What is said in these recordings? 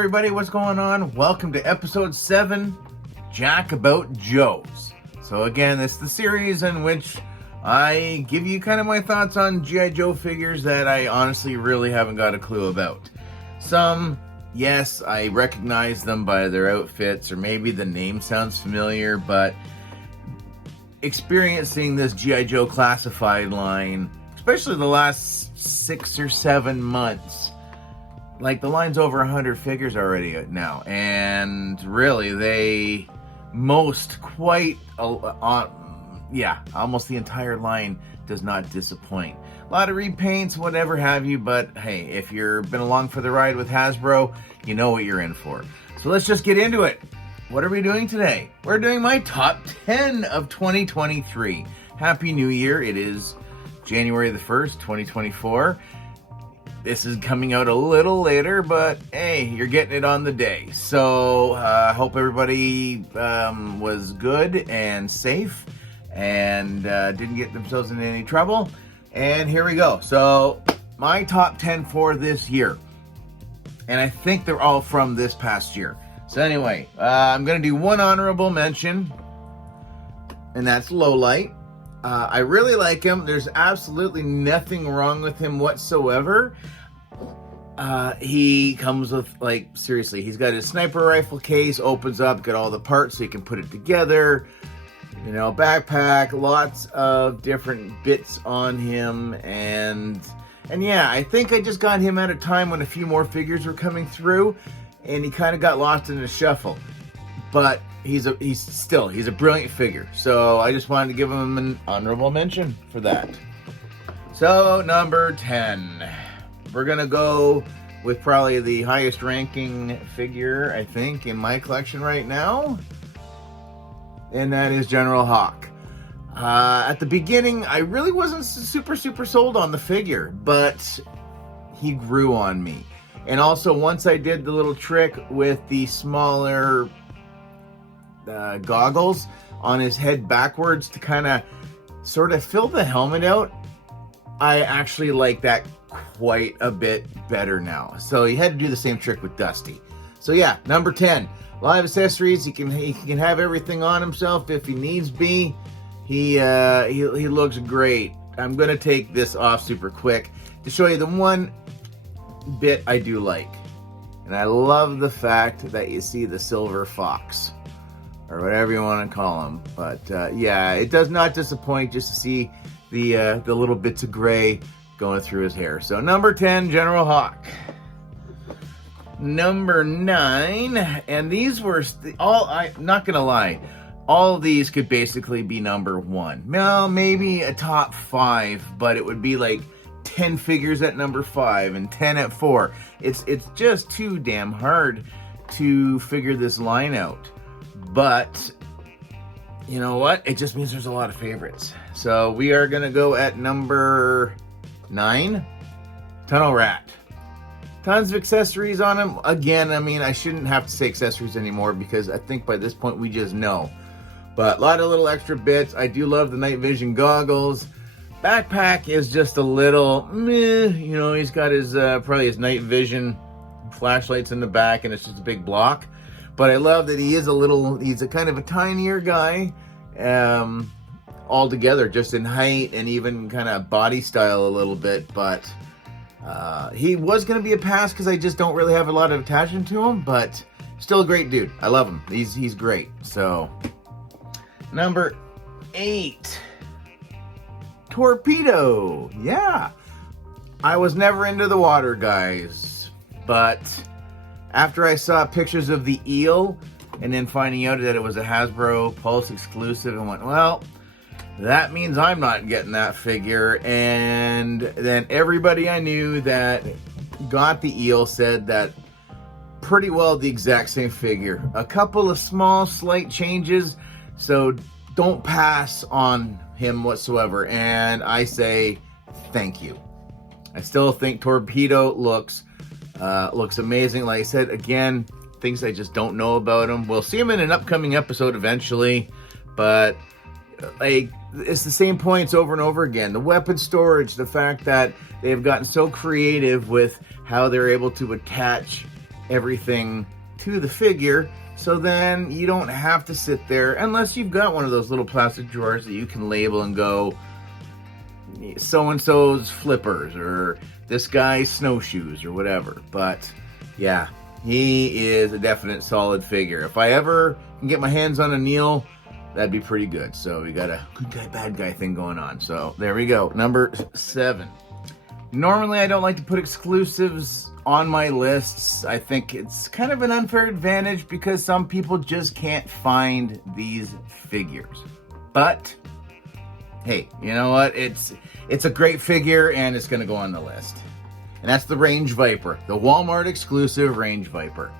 everybody, what's going on? Welcome to episode 7, Jack About Joes. So again, this is the series in which I give you kind of my thoughts on G.I. Joe figures that I honestly really haven't got a clue about. Some, yes, I recognize them by their outfits, or maybe the name sounds familiar, but experiencing this G.I. Joe classified line, especially the last 6 or 7 months, like the line's over 100 figures already now, and really they almost the entire line does not disappoint. A lot of repaints, whatever have you, but hey, if you've been along for the ride with Hasbro, you know what you're in for. So let's just get into it. What are we doing today? We're doing my top 10 of 2023. Happy New Year. It is January the 1st, 2024. This is coming out a little later, but hey, you're getting it on the day. So I hope everybody was good and safe and didn't get themselves in any trouble. And here we go. So my top 10 for this year. And I think they're all from this past year. So anyway, I'm going to do one honorable mention, and that's Lowlight. I really like him. There's absolutely nothing wrong with him whatsoever. He comes with, like, seriously, he's got his sniper rifle case, opens up, got all the parts so you can put it together. You know, backpack, lots of different bits on him, and yeah, I think I just got him at a time when a few more figures were coming through, and he kind of got lost in the shuffle. But he's a brilliant figure, so I just wanted to give him an honorable mention for that. So number 10, we're gonna go with probably the highest ranking figure I think in my collection right now, and that is General Hawk. At the beginning, I really wasn't super sold on the figure, but he grew on me. And also, once I did the little trick with the smaller goggles on his head backwards to kind of sort of fill the helmet out, I actually like that quite a bit better now. So you had to do the same trick with Dusty. So yeah, number 10, live accessories. He can have everything on himself if he needs be. He looks great. I'm gonna take this off super quick to show you the one bit I do like, and I love the fact that you see the silver fox, or whatever you want to call him. But yeah, it does not disappoint just to see the little bits of gray going through his hair. So number 10, General Hawk. Number 9, and these were I'm not gonna lie, all of these could basically be number 1. Well, maybe a top 5, but it would be like 10 figures at number 5 and 10 at 4. It's just too damn hard to figure this line out. But you know what? It just means there's a lot of favorites. So we are gonna go at number 9, Tunnel Rat. Tons of accessories on him. Again, I mean, I shouldn't have to say accessories anymore because I think by this point we just know. But a lot of little extra bits. I do love the night vision goggles. Backpack is just a little meh. You know, he's got his probably his night vision flashlights in the back, and it's just a big block. But I love that he's a kind of a tinier guy altogether, just in height and even kind of body style a little bit. But he was going to be a pass because I just don't really have a lot of attachment to him, but still a great dude. I love him. He's great. So number 8, Torpedo. Yeah, I was never into the water guys, but after I saw pictures of the eel and then finding out that it was a Hasbro Pulse exclusive, and went, well, that means I'm not getting that figure. And then everybody I knew that got the eel said that pretty well the exact same figure. A couple of small slight changes, so don't pass on him whatsoever. And I say thank you. I still think Torpedo looks amazing. Like I said, again, things I just don't know about him. We'll see him in an upcoming episode eventually, but like, it's the same points over and over again. The weapon storage, the fact that they have gotten so creative with how they're able to attach everything to the figure, so then you don't have to sit there, unless you've got one of those little plastic drawers that you can label and go, so-and-so's flippers, or this guy's snowshoes, or whatever. But yeah, he is a definite solid figure. If I ever can get my hands on a Neil, that'd be pretty good. So we got a good guy, bad guy thing going on. So there we go, number 7. Normally, I don't like to put exclusives on my lists. I think it's kind of an unfair advantage because some people just can't find these figures. But hey, you know what? It's a great figure, and it's going to go on the list. And that's the Range Viper, the Walmart exclusive Range Viper.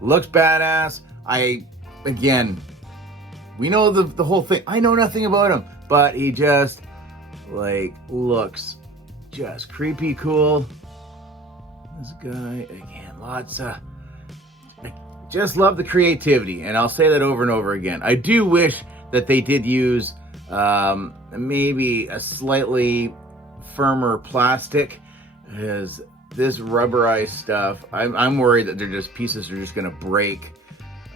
Looks badass. Again, we know the whole thing. I know nothing about him, but he just looks just creepy cool. This guy, again, lots of, I just love the creativity, and I'll say that over and over again. I do wish that they did use maybe a slightly firmer plastic, because this rubberized stuff, I'm worried that pieces are just going to break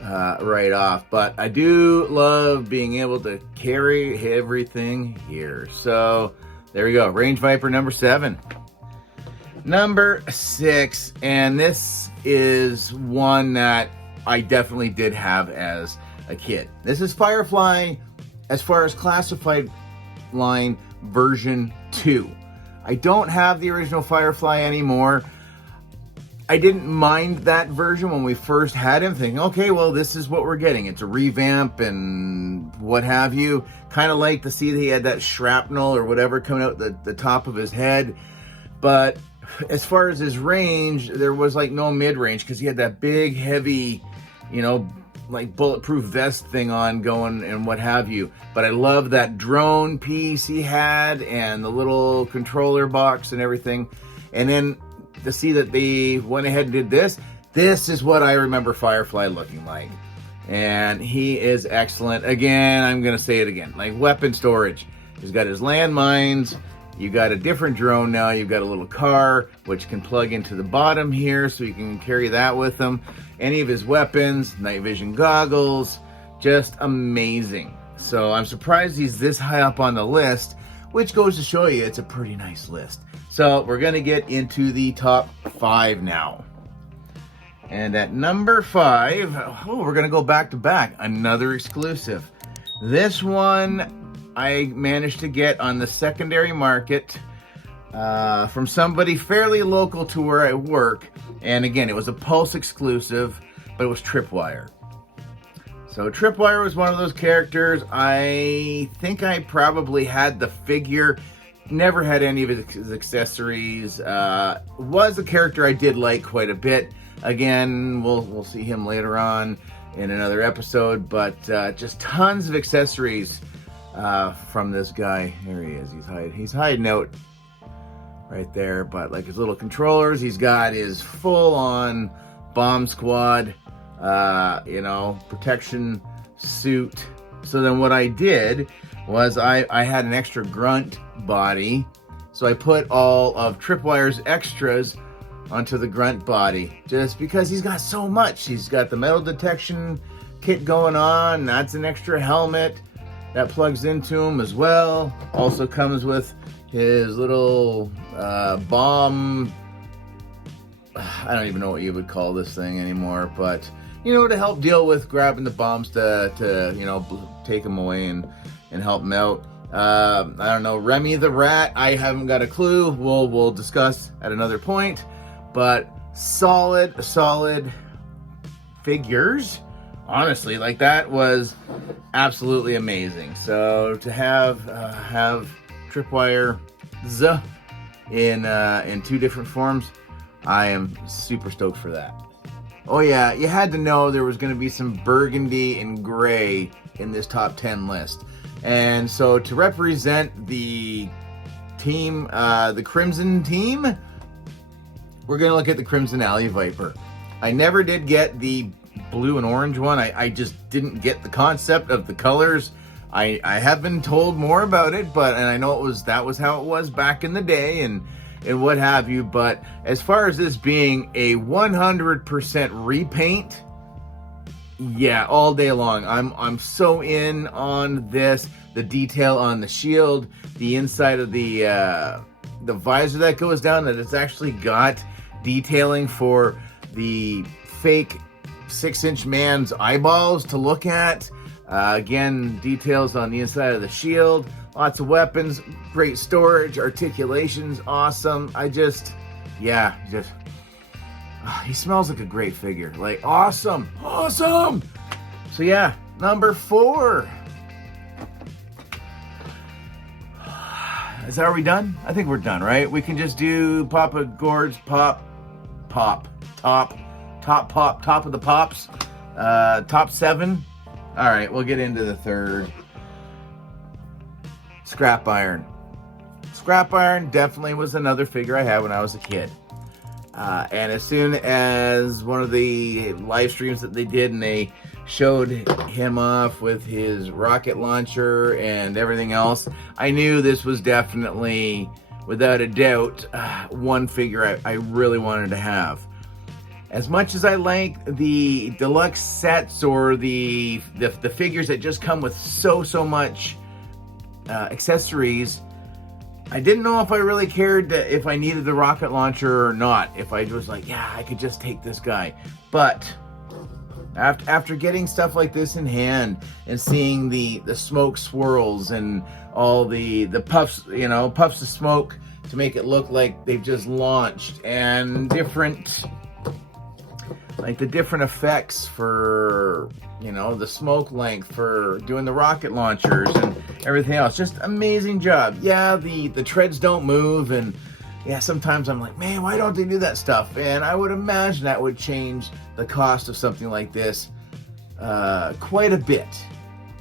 right off. But I do love being able to carry everything here. So there we go, Range Viper number 7. Number 6, and this is one that I definitely did have as a kid. This is Firefly, as far as classified line, version 2. I don't have the original Firefly anymore. I didn't mind that version when we first had him, thinking, okay, well, this is what we're getting. It's a revamp and what have you. Kind of like to see that he had that shrapnel or whatever coming out the top of his head. But as far as his range, there was no mid-range, because he had that big, heavy, bulletproof vest thing on going and what have you. But I love that drone piece he had and the little controller box and everything. And then to see that they went ahead and did this is what I remember Firefly looking like. And he is excellent. Again, I'm going to say it again. Weapon storage. He's got his landmines. You got a different drone now. You've got a little car, which can plug into the bottom here, so you can carry that with him. Any of his weapons, night vision goggles, just amazing. So I'm surprised he's this high up on the list, which goes to show you it's a pretty nice list. So we're going to get into the top 5 now. And at number 5, we're going to go back to back. Another exclusive. This one I managed to get on the secondary market from somebody fairly local to where I work. And again, it was a Pulse exclusive, but it was Tripwire. So Tripwire was one of those characters. I think I probably had the figure, never had any of his accessories. Was a character I did like quite a bit. Again, we'll see him later on in another episode, but just tons of accessories from this guy. There he is. He's hiding out right there. But his little controllers, he's got his full-on bomb squad, protection suit. So then what I did was I had an extra grunt body, so I put all of Tripwire's extras onto the grunt body, just because he's got so much. He's got the metal detection kit going on. That's an extra helmet that plugs into him as well. Also comes with his little bomb, I don't even know what you would call this thing anymore, but to help deal with grabbing the bombs to take them away and help them out. I don't know, Remy the Rat, I haven't got a clue. We'll discuss at another point. But solid figures. Honestly, that was absolutely amazing. So to have Tripwire in 2 different forms, I am super stoked for that. Oh yeah, you had to know there was going to be some burgundy and gray in this top 10 list. And so to represent the team, the Crimson team, we're going to look at the Crimson Alley Viper. I never did get the blue and orange one. I just didn't get the concept of the colors. I have been told more about it, and I know that was how it was back in the day, and and what have you. But as far as this being a 100% repaint, yeah, all day long. I'm so in on this. The detail on the shield, the inside of the visor that goes down, that it's actually got detailing for the fake 6-inch man's eyeballs to look at. Again, details on the inside of the shield, lots of weapons, great storage, articulation's awesome. He smells like a great figure. Like, awesome. So yeah, number 4. Are we done? I think we're done, right? We can just do Papa Gord's top of the pops, top 7. All right, we'll get into the 3rd. Scrap Iron. Scrap Iron definitely was another figure I had when I was a kid. And as soon as one of the live streams that they did, and they showed him off with his rocket launcher and everything else, I knew this was definitely, without a doubt, one figure I really wanted to have. As much as I like the deluxe sets or the figures that just come with so much accessories, I didn't know if I really cared if I needed the rocket launcher or not. If I was like, yeah, I could just take this guy. But after getting stuff like this in hand and seeing the smoke swirls and all the puffs, puffs of smoke to make it look like they've just launched, and the different effects for, the smoke length for doing the rocket launchers and everything else. Just amazing job. Yeah, the treads don't move, and yeah, sometimes I'm like, man, why don't they do that stuff? And I would imagine that would change the cost of something like this quite a bit.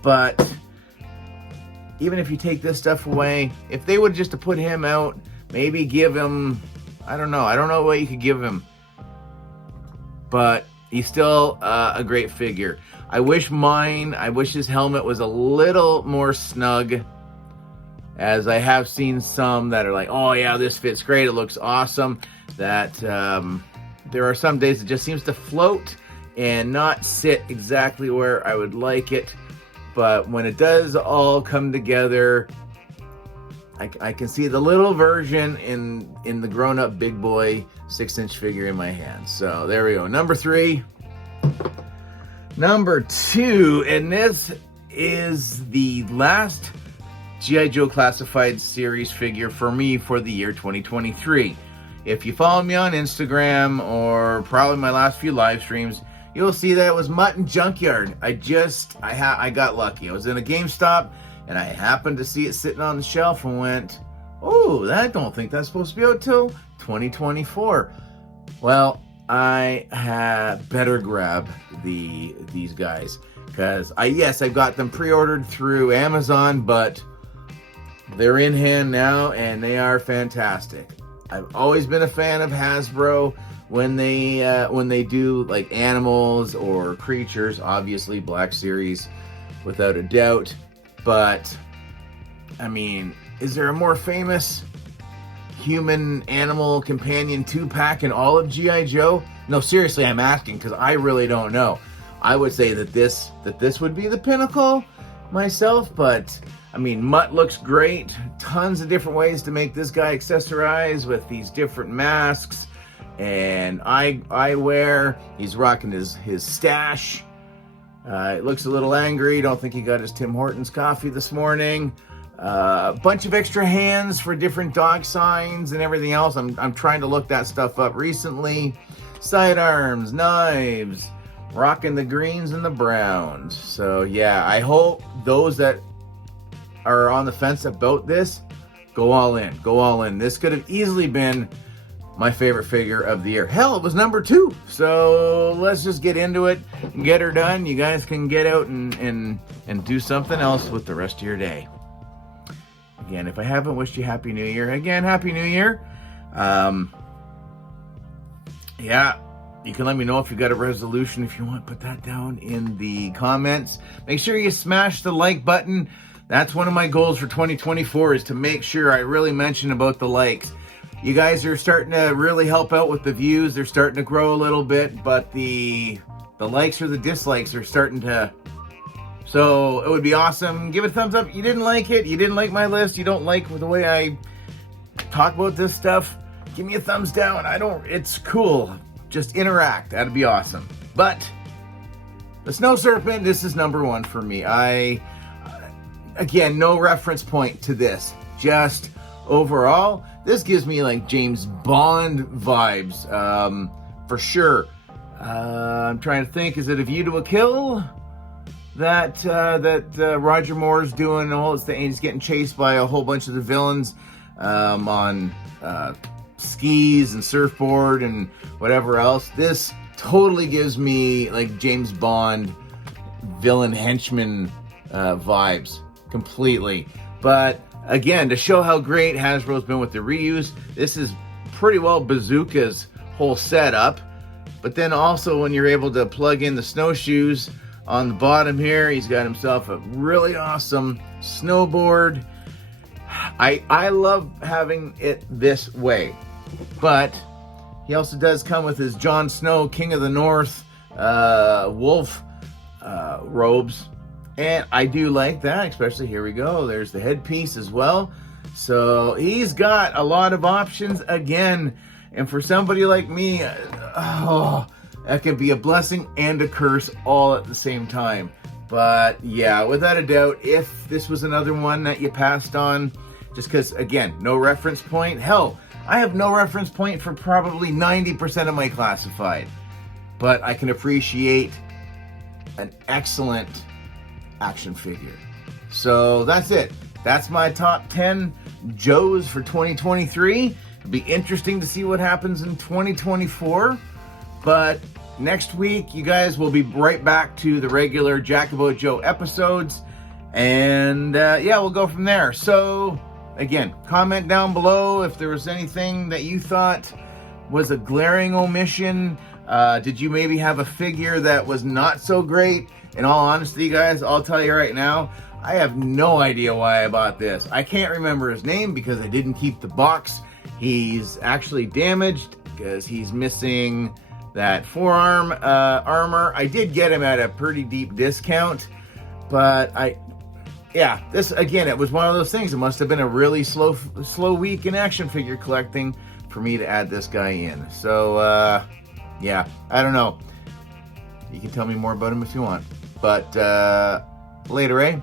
But even if you take this stuff away, if they would just have put him out, maybe give him, I don't know what you could give him, but he's still a great figure. I wish his helmet was a little more snug, as I have seen some that are like, oh yeah, this fits great, it looks awesome. That there are some days it just seems to float and not sit exactly where I would like it. But when it does all come together, I can see the little version in the grown-up big boy 6-inch figure in my hand. So there we go. Number 3. Number 2, and this is the last G.I. Joe Classified series figure for me for the year 2023. If you follow me on Instagram or probably my last few live streams, you'll see that it was Muttjunkyard. I got lucky. I was in a GameStop and I happened to see it sitting on the shelf and went, oh, I don't think that's supposed to be out till 2024. Well, I had better grab these guys, because I've got them pre-ordered through Amazon, but they're in hand now and they are fantastic. I've always been a fan of Hasbro when they do like animals or creatures. Obviously, Black Series, without a doubt. But I mean, is there a more famous human animal companion 2-pack in all of G.I. Joe? No, seriously, I'm asking, because I really don't know. I would say that this would be the pinnacle myself, but I mean, Mutt looks great. Tons of different ways to make this guy accessorize with these different masks and eyewear. He's rocking his stash. It looks a little angry. Don't think he got his Tim Hortons coffee this morning. A bunch of extra hands for different dog signs and everything else. I'm trying to look that stuff up recently. Sidearms, knives, rocking the greens and the browns. So yeah, I hope those that are on the fence about this, go all in. This could have easily been my favorite figure of the year. Hell, it was number 2. So let's just get into it and get her done. You guys can get out and do something else with the rest of your day. Again, if I haven't wished you Happy New Year, again, Happy New Year. Yeah, you can let me know if you got a resolution. If you want, put that down in the comments. Make sure you smash the like button. That's one of my goals for 2024, is to make sure I really mention about the likes. You guys are starting to really help out with the views. They're starting to grow a little bit, but the likes or the dislikes are starting to... So it would be awesome. Give it a thumbs up. You didn't like it. You didn't like my list. You don't like the way I talk about this stuff. Give me a thumbs down. It's cool. Just interact. That'd be awesome. But the Snow Serpent, this is number one for me. Again, no reference point to this. Just overall, this gives me like James Bond vibes, for sure. I'm trying to think, is it A View to a Kill? That Roger Moore's doing all this thing. He's getting chased by a whole bunch of the villains on skis and surfboard and whatever else. This totally gives me like James Bond villain henchman vibes completely. But again, to show how great Hasbro's been with the reuse, this is pretty well Bazooka's whole setup. But then also when you're able to plug in the snowshoes on the bottom here, he's got himself a really awesome snowboard. I love having it this way. But he also does come with his Jon Snow, King of the North, wolf robes. And I do like that, especially, here we go, there's the headpiece as well. So he's got a lot of options again. And for somebody like me, that can be a blessing and a curse all at the same time. But yeah, without a doubt, if this was another one that you passed on, just because, again, no reference point. Hell, I have no reference point for probably 90% of my classified. But I can appreciate an excellent action figure. So that's it. That's my top 10 Joes for 2023. It'll be interesting to see what happens in 2024. But next week, you guys will be right back to the regular Jackabout Joe episodes. And yeah, we'll go from there. So again, comment down below if there was anything that you thought was a glaring omission. Did you maybe have a figure that was not so great? In all honesty, guys, I'll tell you right now, I have no idea why I bought this. I can't remember his name because I didn't keep the box. He's actually damaged because he's missing that forearm armor. I did get him at a pretty deep discount, but this, again, it was one of those things. It must have been a really slow week in action figure collecting for me to add this guy in. So, yeah, I don't know. You can tell me more about him if you want. But later, eh?